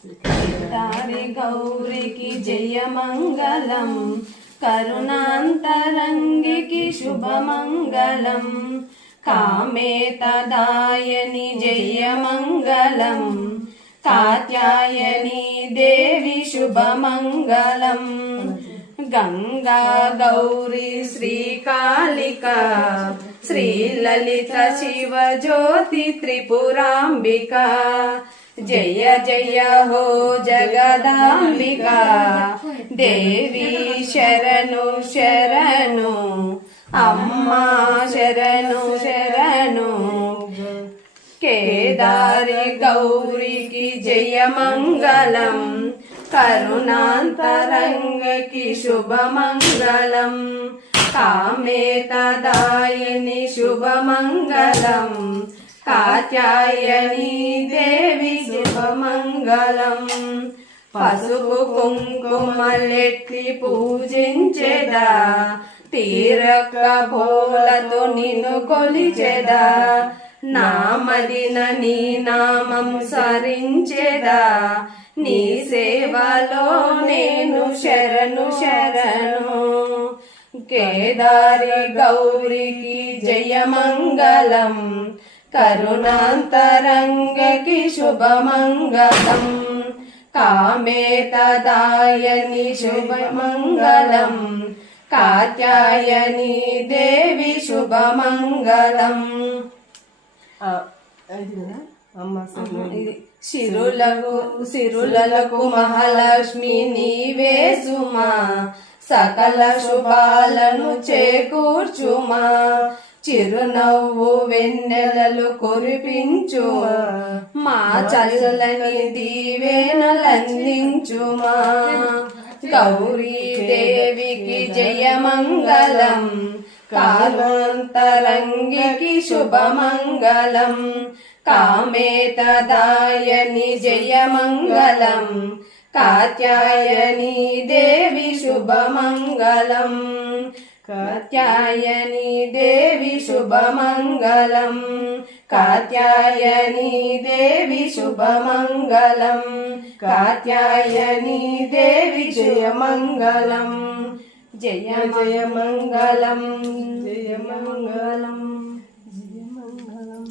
తారి గౌరికి జయమంగళం, కరుణాంతరంగికి శుభమంగళం, కామేతదాయని జయమంగళం, కాత్యాయని దేవి శుభమంగళం, గంగా గౌరీ శ్రీకాళిక, శ్రీలలిత శివజ్యోతి త్రిపురాంబిక, జయ జయ హో జగదాంబిక, దేవి శరణు శరణు, అమ్మా శరణు శరణు, కేదారి గౌరికి జయమంగళం, కరుణాంతరంగకి శుభమంగళం, కామేతదాయని శుభమంగళం, కాత్యాయని దేవి శుభమంగళం, పసుపు కుంకుమలెట్టి పూజించెదా, తీరక భోలతో నిన్ను కొలిచెదా, నామదిన నీ నామం సరించెదా, నీ సేవలో నేను శరణు శరణు, కేదారి గౌరికి జయమంగళం, కరుణాంతరంగకి శుభమంగళం, కామేతదాయని శుభమంగళం, కాత్యాయని దేవి శుభమంగళం. సిరులకు మహాలక్ష్మి నీవే సుమా, సకల శుభాలను చేకూర్చుమా, చిరునవ్వు వెన్నెలలు కురిపించుమా, మా చల్లని దీవెనలందించుమా, గౌరీ దేవికి జయమంగళం, కారుణాంతరంగికి శుభమంగళం, కామేతదాయని జయమంగళం, కాత్యాయని దేవి శుభమంగళం, కాత్యాయని దేవి శుభమంగళం, కాత్యాయని దేవి శుభమంగళం, కాత్యాయని దేవి జయమంగళం, జయ జయ మంగళం, జయ మంగళం, జయ మంగళం.